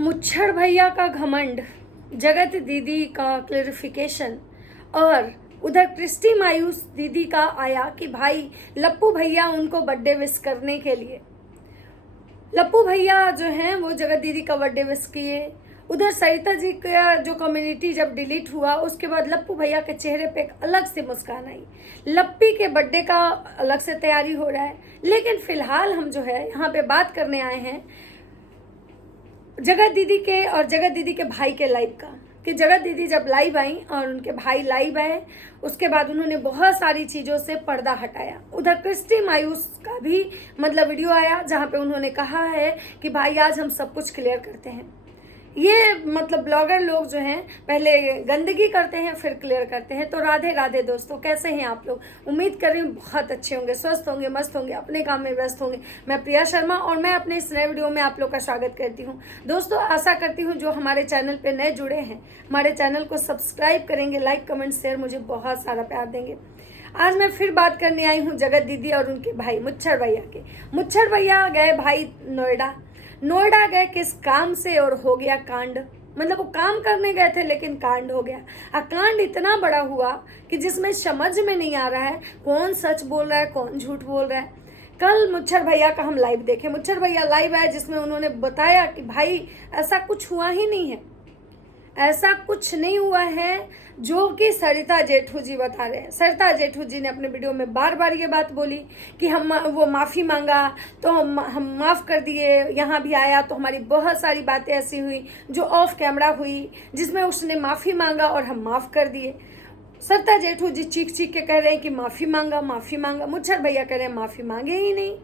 मुच्छड़ भैया का घमंड, जगत दीदी का क्लेरिफिकेशन और उधर क्रिस्टी मायूस दीदी का आया कि भाई लप्पू भैया उनको बर्थडे विश करने के लिए। लप्पू भैया जो हैं वो जगत दीदी का बर्थडे विश किए। उधर सरिता जी का जो कम्युनिटी जब डिलीट हुआ उसके बाद लप्पू भैया के चेहरे पे एक अलग से मुस्कान आई। लप्पी के बर्थडे का अलग से तैयारी हो रहा है। लेकिन फिलहाल हम जो है यहाँ पे बात करने आए हैं जगत दीदी के और जगत दीदी के भाई के लाइव का, कि जगत दीदी जब लाइव आई और उनके भाई लाइव आए उसके बाद उन्होंने बहुत सारी चीज़ों से पर्दा हटाया। उधर क्रिस्टी मायूस का भी वीडियो आया जहाँ पे उन्होंने कहा है कि भाई आज हम सब कुछ क्लियर करते हैं। ये ब्लॉगर लोग जो हैं पहले गंदगी करते हैं फिर क्लियर करते हैं। तो राधे राधे दोस्तों, कैसे हैं आप लोग? उम्मीद कर रही हूँ बहुत अच्छे होंगे, स्वस्थ होंगे, मस्त होंगे, अपने काम में व्यस्त होंगे। मैं प्रिया शर्मा और मैं अपने इस नए वीडियो में आप लोग का स्वागत करती हूँ। दोस्तों आशा करती हूँ जो हमारे चैनल पे नए जुड़े हैं हमारे चैनल को सब्सक्राइब करेंगे, लाइक कमेंट शेयर मुझे बहुत सारा प्यार देंगे। आज मैं फिर बात करने आई हूँ जगत दीदी और उनके भाई मुच्छड़ भैया के। मुच्छड़ भैया गए भाई नोएडा गए किस काम से और हो गया कांड। वो काम करने गए थे लेकिन कांड हो गया। कांड इतना बड़ा हुआ कि जिसमें समझ में नहीं आ रहा है कौन सच बोल रहा है कौन झूठ बोल रहा है। कल मुच्छड़ भैया का हम लाइव देखे। मुच्छड़ भैया लाइव आए जिसमें उन्होंने बताया कि भाई ऐसा कुछ हुआ ही नहीं है, ऐसा कुछ नहीं हुआ है जो कि सरिता जेठू जी बता रहे हैं। सरिता जेठू जी ने अपने वीडियो में बार बार ये बात बोली कि वो माफ़ी मांगा तो हम माफ़ कर दिए, यहाँ भी आया तो हमारी बहुत सारी बातें ऐसी हुई जो ऑफ कैमरा हुई जिसमें उसने माफ़ी मांगा और हम माफ़ कर दिए। सरिता जेठू जी चीख के कह रहे हैं कि माफ़ी मांगा। मुच्छड़ भैया कह रहे हैं माफ़ी मांगे ही नहीं।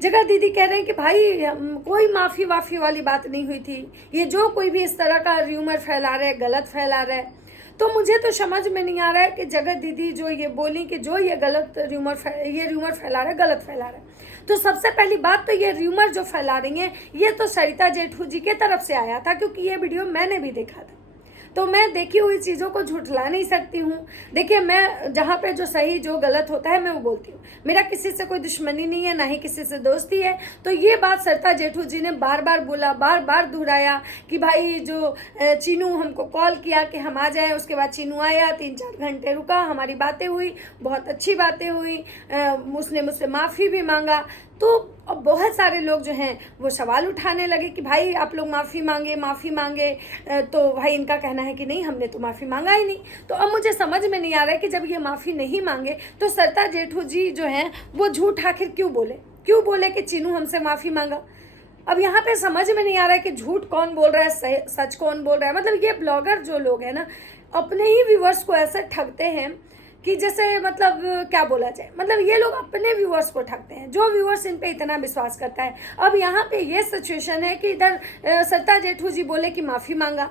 जगत दीदी कह रहे हैं कि भाई कोई माफ़ी वाफ़ी वाली बात नहीं हुई थी। ये जो कोई भी इस तरह का र्यूमर फैला रहा है, गलत फैला रहा है, तो मुझे तो समझ में नहीं आ रहा है कि जगत दीदी जो ये बोली कि जो ये र्यूमर फैला रहा है, गलत फैला रहा है। तो सबसे पहली बात तो ये र्यूमर जो फैला रही हैं ये तो सरिता जेठू जी के तरफ से आया था, क्योंकि ये वीडियो मैंने भी देखा था। तो मैं देखी हुई चीज़ों को झुठला नहीं सकती हूँ। देखिए मैं जहाँ पे जो सही जो गलत होता है मैं वो बोलती हूँ। मेरा किसी से कोई दुश्मनी नहीं है, ना ही किसी से दोस्ती है। तो ये बात सरिता जेठू जी ने बार बार बोला, बार बार दोहराया कि भाई जो चीनू हमको कॉल किया कि हम आ जाएं, उसके बाद चीनू आया, 3-4 घंटे रुका, हमारी बातें हुई, बहुत अच्छी बातें हुई, उसने मुझसे माफ़ी भी मांगा। तो अब बहुत सारे लोग जो हैं वो सवाल उठाने लगे कि भाई आप लोग माफ़ी मांगे। तो भाई इनका कहना है कि नहीं हमने तो माफ़ी मांगा ही नहीं। तो अब मुझे समझ में नहीं आ रहा है कि जब ये माफ़ी नहीं मांगे तो सरिता जेठू जी जो हैं वो झूठ आखिर क्यों बोले कि चीनू हमसे माफ़ी मांगा। अब यहाँ पे समझ में नहीं आ रहा है कि झूठ कौन बोल रहा है, सच कौन बोल रहा है। ये ब्लॉगर जो लोग हैं ना अपने ही व्यूअर्स को ऐसे ठगते हैं कि जैसे क्या बोला जाए, ये लोग अपने व्यूअर्स को ठगते हैं, जो व्यूअर्स इन पे इतना विश्वास करता है। अब यहाँ पे ये सिचुएशन है कि इधर सरिता जेठू जी बोले कि माफ़ी मांगा,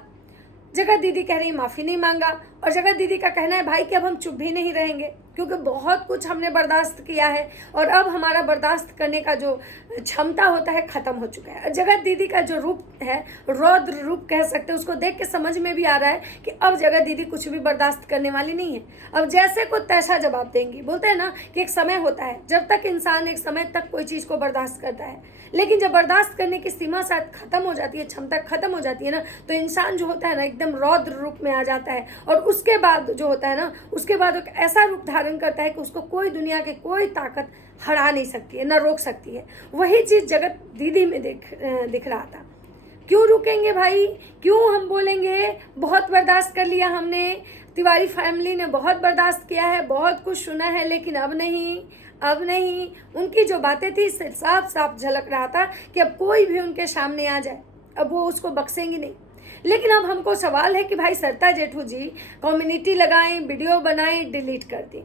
जगत दीदी कह रही माफ़ी नहीं मांगा, और जगत दीदी का कहना है भाई कि अब हम चुप भी नहीं रहेंगे क्योंकि बहुत कुछ हमने बर्दाश्त किया है और अब हमारा बर्दाश्त करने का जो क्षमता होता है ख़त्म हो चुका है। जगत दीदी का जो रूप है, रौद्र रूप कह सकते हैं, उसको देख के समझ में भी आ रहा है कि अब जगत दीदी कुछ भी बर्दाश्त करने वाली नहीं है। अब जैसे को तैसा जवाब देंगी। बोलते हैं ना कि एक समय होता है जब तक इंसान एक समय तक कोई चीज़ को बर्दाश्त करता है, लेकिन जब बर्दाश्त करने की सीमा शायद ख़त्म हो जाती है, क्षमता ख़त्म हो जाती है ना, तो इंसान जो होता है ना एकदम रौद्र रूप में आ जाता है। और उसके बाद जो होता है ना, उसके बाद एक ऐसा रूप धारण करता है कि उसको कोई दुनिया की कोई ताकत हरा नहीं सकती है, ना रोक सकती है। वही चीज़ जगत दीदी में दिख रहा था। क्यों रुकेंगे भाई, क्यों हम बोलेंगे बहुत बर्दाश्त कर लिया हमने, तिवारी फैमिली ने बहुत बर्दाश्त किया है, बहुत कुछ सुना है, लेकिन अब नहीं। उनकी जो बातें थी इससे साफ साफ झलक रहा था कि अब कोई भी उनके सामने आ जाए अब वो उसको बख्शेंगी नहीं। लेकिन अब हमको सवाल है कि भाई सरिता जेठू जी कम्युनिटी लगाएं, वीडियो बनाएं, डिलीट कर दी,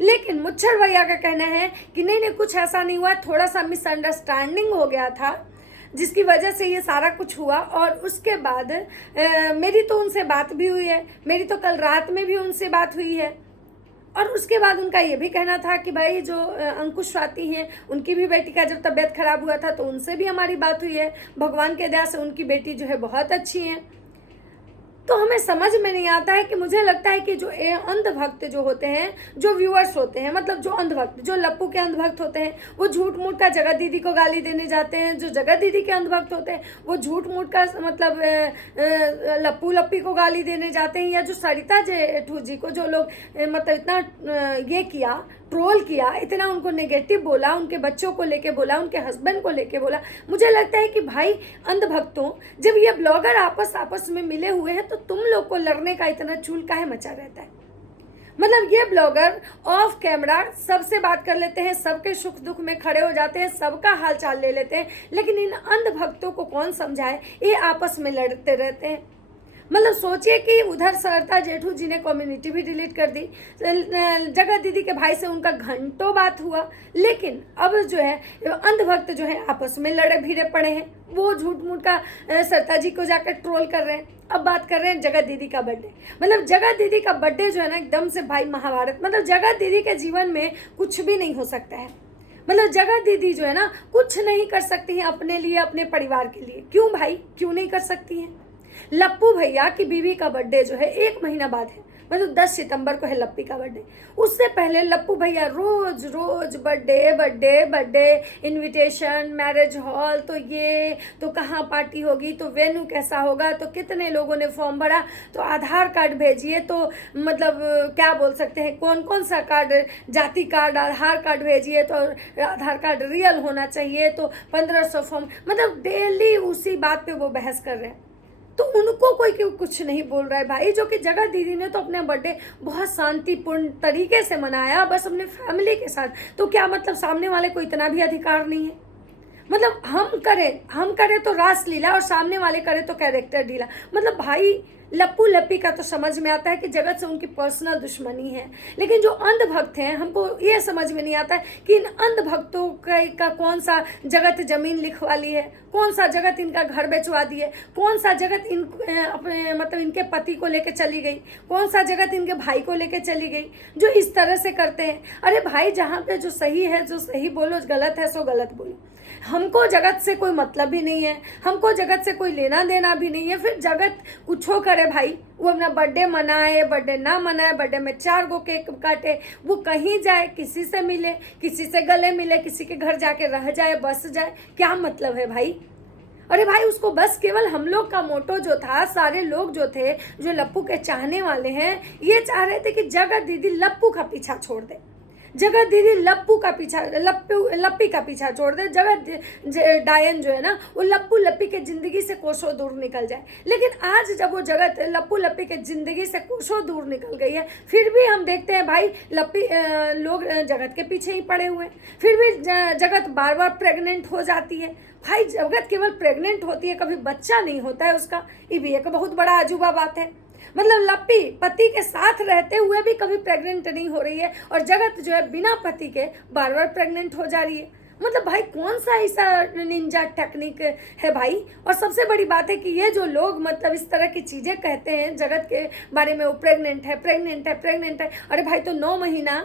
लेकिन मुच्छड़ भैया का कहना है कि नहीं कुछ ऐसा नहीं हुआ, थोड़ा सा मिसअंडरस्टैंडिंग हो गया था जिसकी वजह से ये सारा कुछ हुआ। और उसके बाद मेरी तो उनसे बात भी हुई है, मेरी तो कल रात में भी उनसे बात हुई है। और उसके बाद उनका ये भी कहना था कि भाई जो अंकुश स्वाति हैं उनकी भी बेटी का जब तबीयत खराब हुआ था तो उनसे भी हमारी बात हुई है, भगवान के दया से उनकी बेटी जो है बहुत अच्छी हैं। तो हमें समझ में नहीं आता है कि मुझे लगता है कि जो अंधभक्त जो होते हैं, जो व्यूअर्स होते हैं, मतलब जो अंधभक्त, जो लप्पू के अंधभक्त होते हैं, वो झूठ मूठ का जगत दीदी को गाली देने जाते हैं। जो जगत दीदी के अंधभक्त होते हैं वो झूठ मूठ का मतलब लप्पू लप्पी को गाली देने जाते हैं। या जो सरिता जेठू जी को जो लोग मतलब इतना ये किया, ट्रोल किया, इतना उनको नेगेटिव बोला, उनके बच्चों को लेके बोला, उनके हस्बैंड को लेके बोला, मुझे लगता है कि भाई अंधभक्तों, जब ये ब्लॉगर आपस में मिले हुए हैं तो तुम लोग को लड़ने का इतना चूल काहे मचा रहता है। मतलब ये ब्लॉगर ऑफ कैमरा सबसे बात कर लेते हैं, सबके सुख दुख में खड़े हो जाते हैं, सबका हाल चाल ले लेते हैं, लेकिन इन अंधभक्तों को कौन समझाए, ये आपस में लड़ते रहते हैं। मतलब सोचिए कि उधर सरिता जेठू जी ने कम्युनिटी भी डिलीट कर दी, जगत दीदी के भाई से उनका घंटों बात हुआ, लेकिन अब जो है अंधभक्त जो है आपस में लड़े भिड़े पड़े हैं। वो झूठ मूठ का सरिता जी को जाकर ट्रोल कर रहे हैं। अब बात कर रहे हैं जगत दीदी का बर्थडे। मतलब जगत दीदी का बर्थडे जो है ना एकदम से भाई महाभारत, मतलब जगत दीदी के जीवन में कुछ भी नहीं हो सकता है। मतलब जगत दीदी जो है ना कुछ नहीं कर सकती हैं अपने लिए, अपने परिवार के लिए। क्यों भाई, क्यों नहीं कर सकती हैं? लप्पू भैया की बीवी का बर्थडे जो है 1 महीना बाद है, मतलब 10 सितंबर को है लप्पी का बर्थडे। उससे पहले लप्पू भैया रोज रोज birthday birthday birthday, invitation, marriage hall, तो ये तो कहाँ पार्टी होगी, तो वेन्यू कैसा होगा, तो कितने लोगों ने फॉर्म भरा, तो आधार कार्ड भेजिए, तो मतलब क्या बोल सकते हैं, कौन कौन सा कार्ड, जाति कार्ड, आधार कार्ड भेजिए, तो आधार कार्ड रियल होना चाहिए, तो 1500 फॉर्म, मतलब डेली उसी बात पे वो बहस कर रहे हैं। तो उनको कोई क्यों कुछ नहीं बोल रहा है भाई। जो कि जगत दीदी ने तो अपना बर्थडे बहुत शांतिपूर्ण तरीके से मनाया, बस अपने फैमिली के साथ। तो क्या मतलब सामने वाले को इतना भी अधिकार नहीं है? मतलब हम करें तो रासलीला और सामने वाले करे तो कैरेक्टर ढीला। मतलब भाई लप्पू लप्पी का तो समझ में आता है कि जगत से उनकी पर्सनल दुश्मनी है, लेकिन जो अंधभक्त हैं हमको ये समझ में नहीं आता है कि इन अंधभक्तों का कौन सा जगत जमीन लिखवा ली है, कौन सा जगत इनका घर बेचवा दी है, कौन सा जगत अपने मतलब इनके पति को लेके चली गई, कौन सा जगत इनके भाई को लेके चली गई, जो इस तरह से करते हैं। अरे भाई जहाँ पे जो सही है जो सही बोलो, गलत है सो गलत बोलो। हमको जगत से कोई मतलब भी नहीं है, हमको जगत से कोई लेना देना भी नहीं है। फिर जगत कुछ हो करे भाई, वो अपना बर्थडे मनाए, बर्थडे ना मनाए, बर्थडे में 4 गो केक काटे, वो कहीं जाए, किसी से मिले, किसी से गले मिले, किसी के घर जाके रह जाए, बस जाए, क्या मतलब है भाई? अरे भाई उसको बस केवल हम लोग का मोटो जो था, सारे लोग जो थे जो लप्पू के चाहने वाले हैं, ये चाह रहे थे कि जगत दीदी लप्पू का पीछा छोड़ दे, जगत दीदी लप्पी का पीछा छोड़ दे, जगत डायन जो है ना वो लप्पू लप्पी के जिंदगी से कोसों दूर निकल जाए। लेकिन आज जब वो जगत लप्पू लप्पी के जिंदगी से कोसों दूर निकल गई है, फिर भी हम देखते हैं भाई लप्पी लोग जगत के पीछे ही पड़े हुए हैं। फिर भी जगत बार बार प्रेग्नेंट हो जाती है। भाई जगत केवल प्रेग्नेंट होती है, कभी बच्चा नहीं होता है उसका, ये भी एक बहुत बड़ा अजूबा बात है। मतलब लप्पी पति के साथ रहते हुए भी कभी प्रेग्नेंट नहीं हो रही है, और जगत जो है बिना पति के बार बार प्रेग्नेंट हो जा रही है। मतलब भाई कौन सा ऐसा निंजा टेक्निक है भाई? और सबसे बड़ी बात है कि ये जो लोग मतलब इस तरह की चीज़ें कहते हैं जगत के बारे में, वो प्रेग्नेंट है प्रेग्नेंट है प्रेग्नेंट है। अरे भाई तो 9 महीना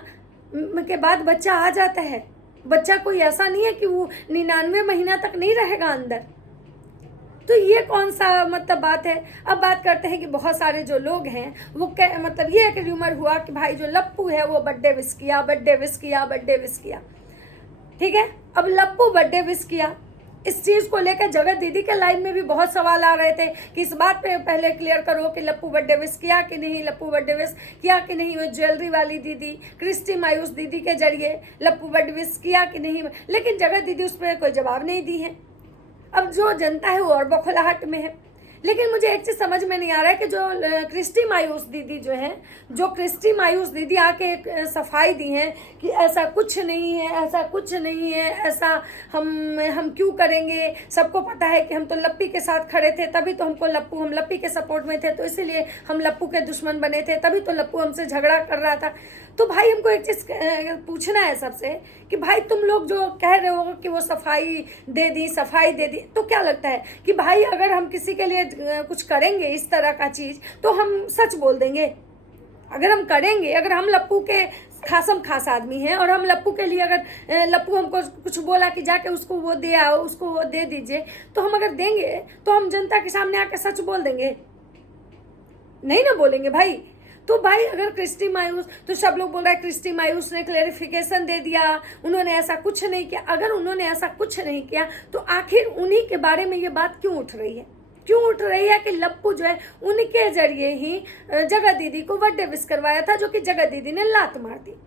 के बाद बच्चा आ जाता है। बच्चा कोई ऐसा नहीं है कि वो 99 महीना तक नहीं रहेगा अंदर। तो ये कौन सा मतलब बात है? अब बात करते हैं कि बहुत सारे जो लोग हैं वो मतलब ये एक र्यूमर हुआ कि भाई जो लप्पू है वो बर्थडे विश किया, बर्थडे विश किया, बर्थडे विश किया। ठीक है, अब लप्पू बर्थडे विश किया, इस चीज़ को लेकर जगत दीदी के लाइव में भी बहुत सवाल आ रहे थे कि इस बात पे पहले क्लियर करो कि लप्पू बर्थडे विश किया कि नहीं, लप्पू बर्थडे विश किया कि नहीं। वो ज्वेलरी वाली दीदी क्रिस्टी मायूस दीदी के जरिए लप्पू बर्थडे विश किया कि नहीं, लेकिन जगत दीदी उस पर कोई जवाब नहीं दी है। अब जो जनता है वो और बौखलाहट में है। लेकिन मुझे एक चीज़ समझ में नहीं आ रहा है कि जो क्रिस्टी मायूस दीदी जो है, जो क्रिस्टी मायूस दीदी आके एक सफाई दी हैं कि ऐसा कुछ नहीं है, ऐसा कुछ नहीं है, ऐसा हम क्यों करेंगे, सबको पता है कि हम तो लप्पी के साथ खड़े थे, तभी तो हम लप्पी के सपोर्ट में थे, तो इसीलिए हम लप्पू के दुश्मन बने थे, तभी तो लप्पू हमसे झगड़ा कर रहा था। तो भाई हमको एक चीज़ पूछना है सबसे कि भाई तुम लोग जो कह रहे हो कि वो सफाई दे दी, तो क्या लगता है कि भाई अगर हम किसी के लिए कुछ करेंगे इस तरह का चीज़ तो हम सच बोल देंगे? अगर हम करेंगे, अगर हम लप्पू के खासम खास आदमी हैं और हम लप्पू के लिए अगर लप्पू हमको कुछ बोला कि जाके उसको वो दे आओ, उसको वो दे दीजिए, तो हम अगर देंगे तो हम जनता के सामने आकर सच बोल देंगे? नहीं ना बोलेंगे भाई। तो भाई अगर क्रिस्टी मायूस, तो सब लोग बोल रहे हैं क्रिस्टी मायूस ने क्लेरिफिकेशन दे दिया, उन्होंने ऐसा कुछ नहीं किया। अगर उन्होंने ऐसा कुछ नहीं किया तो आखिर उन्हीं के बारे में ये बात क्यों उठ रही है? क्यों उठ रही है कि लप्पू जो है उनके जरिए ही जगत दीदी को बर्थडे विश करवाया था, जो कि जगत दीदी ने लात मार दी।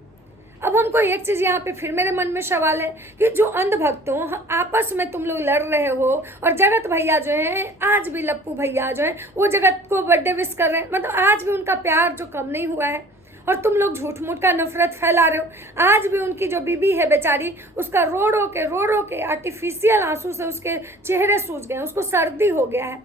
अब हमको एक चीज़ यहाँ पे फिर मेरे मन में सवाल है कि जो अंधभक्तों आपस में तुम लोग लड़ रहे हो, और जगत भैया जो हैं, आज भी लप्पू भैया जो हैं वो जगत को बर्थडे विश कर रहे हैं, मतलब आज भी उनका प्यार जो कम नहीं हुआ है, और तुम लोग झूठ मूठ का नफरत फैला रहे हो। आज भी उनकी जो बीबी है बेचारी, उसका रो रो के आर्टिफिशियल आंसू से उसके चेहरे सूज गए, उसको सर्दी हो गया है।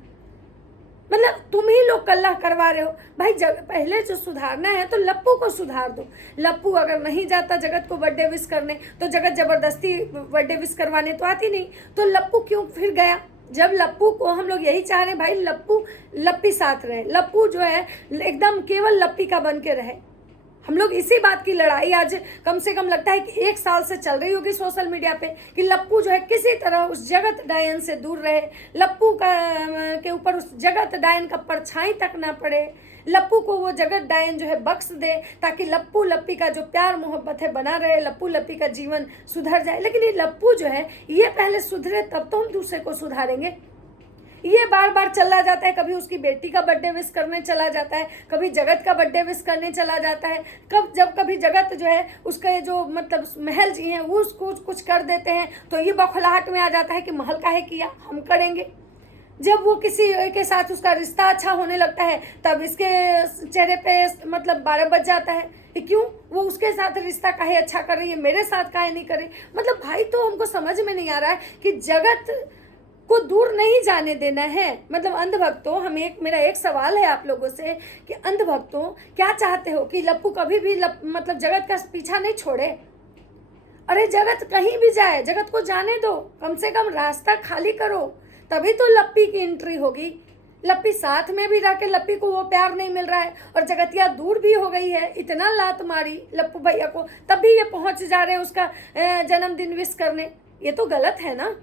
मतलब तुम ही लोग कल्ला करवा रहे हो भाई। पहले जो सुधारना है तो लप्पू को सुधार दो। लप्पू अगर नहीं जाता जगत को बर्थडे विश करने, तो जगत जबरदस्ती बर्थडे विश करवाने तो आती नहीं, तो लप्पू क्यों फिर गया? जब लप्पू को हम लोग यही चाह रहे हैं भाई, लप्पू लप्पी साथ रहे, लप्पू जो है एकदम केवल लप्पी का बन के रहे। हम लोग इसी बात की लड़ाई आज कम से कम लगता है कि 1 साल से चल रही होगी सोशल मीडिया पे, कि लप्पू जो है किसी तरह उस जगत डायन से दूर रहे, लप्पू के ऊपर उस जगत डायन का परछाई तक ना पड़े, लप्पू को वो जगत डायन जो है बख्श दे, ताकि लप्पू लप्पी का जो प्यार मोहब्बत है बना रहे, लप्पू लप्पी का जीवन सुधर जाए। लेकिन ये लप्पू जो है ये पहले सुधरे तब तो हम दूसरे को सुधारेंगे। ये बार बार चला जाता है, कभी उसकी बेटी का बर्थडे विश करने चला जाता है, कभी जगत का बर्थडे विश करने चला जाता है, जब कभी जगत जो है उसका जो मतलब महल जी हैं वो उसको कुछ कर देते हैं तो ये बौखलाहट में आ जाता है कि महल काहे किया, हम करेंगे। जब वो किसी के साथ उसका रिश्ता अच्छा होने लगता है तब इसके चेहरे पे मतलब 12 बज जाता है कि क्यों वो उसके साथ रिश्ता काहे अच्छा कर रही है, मेरे साथ काहे नहीं कर रही। मतलब भाई तो हमको समझ में नहीं आ रहा है कि जगत को दूर नहीं जाने देना है। मतलब अंधभक्तों, मेरा एक सवाल है आप लोगों से कि अंधभक्तों क्या चाहते हो कि लप्पू कभी भी मतलब जगत का पीछा नहीं छोड़े? अरे जगत कहीं भी जाए, जगत को जाने दो, कम से कम रास्ता खाली करो, तभी तो लप्पी की एंट्री होगी। लप्पी साथ में भी रह के लप्पी को वो प्यार नहीं मिल रहा है, और जगतिया दूर भी हो गई है, इतना लात मारी लप्पू भैया को, तब भी ये पहुंच जा रहे हैं उसका जन्मदिन विश करने। ये तो गलत है ना।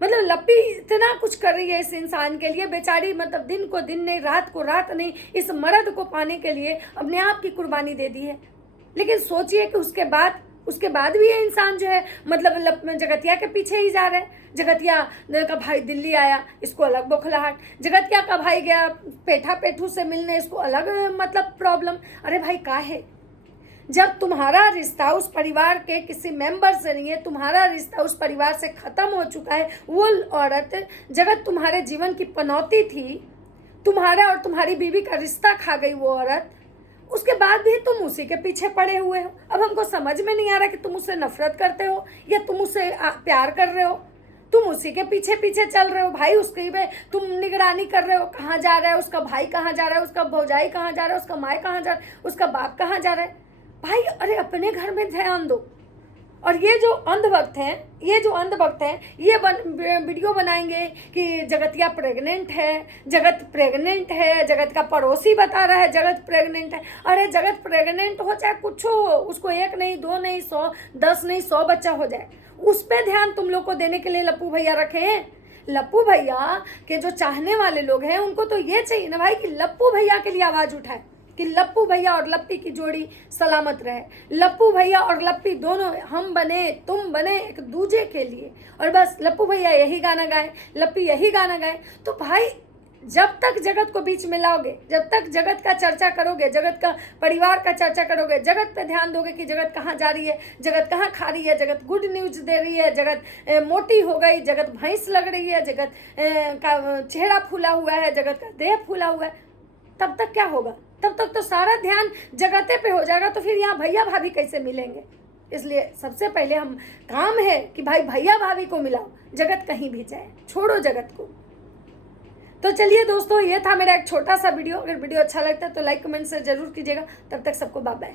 मतलब लप्पी इतना कुछ कर रही है इस इंसान के लिए, बेचारी मतलब दिन को दिन नहीं, रात को रात नहीं, इस मर्द को पाने के लिए अपने आप की कुर्बानी दे दी है। लेकिन सोचिए कि उसके बाद भी ये इंसान जो है मतलब जगतिया के पीछे ही जा रहा है। जगतिया का भाई दिल्ली आया, इसको अलग बौखलाहट, जगतिया का भाई गया पेठा पेठू से मिलने, इसको अलग मतलब प्रॉब्लम। अरे भाई का है, जब तुम्हारा रिश्ता उस परिवार के किसी मेंबर से नहीं है, तुम्हारा रिश्ता उस परिवार से खत्म हो चुका है, वो औरत जगत तुम्हारे जीवन की पनौती थी, तुम्हारा और तुम्हारी बीवी का रिश्ता खा गई वो औरत, उसके बाद भी तुम उसी के पीछे पड़े हुए हो। अब हमको समझ में नहीं आ रहा कि तुम उससे नफरत करते हो या तुम उससे प्यार कर रहे हो। तुम उसी के पीछे पीछे चल रहे हो भाई, उसकी में तुम निगरानी कर रहे हो, कहाँ जा रहा है उसका भाई, कहाँ जा रहा है उसका भौजाई, कहाँ जा रहा है उसका माई, कहाँ जा रहा है उसका बाप, कहाँ जा रहा है भाई। अरे अपने घर में ध्यान दो। और ये जो अंधभक्त हैं ये वीडियो बनाएंगे कि जगतिया प्रेग्नेंट है, जगत का पड़ोसी बता रहा है जगत प्रेग्नेंट है। अरे जगत प्रेग्नेंट हो चाहे कुछ हो, उसको 1 नहीं 2 नहीं 100 10 नहीं 100 बच्चा हो जाए, उस पर ध्यान तुम लोग को देने के लिए लप्पू भैया रखे हैं। लप्पू भैया के जो चाहने वाले लोग हैं उनको तो ये चाहिए ना भाई कि लप्पू भैया के लिए आवाज़ उठाए कि लप्पू भैया और लप्पी की जोड़ी सलामत रहे, लप्पू भैया और लप्पी दोनों हम बने तुम बने एक दूजे के लिए। और बस लप्पू भैया यही गाना गाए, लप्पी यही गाना गाए। तो भाई जब तक जगत को बीच में लाओगे, जब तक जगत का चर्चा करोगे, जगत का परिवार का चर्चा करोगे, जगत पे ध्यान दोगे कि जगत कहाँ जा रही है, जगत कहाँ खा रही है, जगत गुड न्यूज दे रही है, जगत मोटी हो गई, जगत भैंस लग रही है, जगत का चेहरा फूला हुआ है, जगत का देह फूला हुआ है, तब तक क्या होगा? तब तक तो सारा ध्यान जगते पे हो जाएगा, तो फिर यहाँ भैया भाभी कैसे मिलेंगे? इसलिए सबसे पहले हम काम है कि भाई भैया भाभी को मिलाओ, जगत कहीं भी जाए, छोड़ो जगत को। तो चलिए दोस्तों, ये था मेरा एक छोटा सा वीडियो। अगर वीडियो अच्छा लगता है तो लाइक कमेंट से जरूर कीजिएगा। तब तक सबको बाय बाय।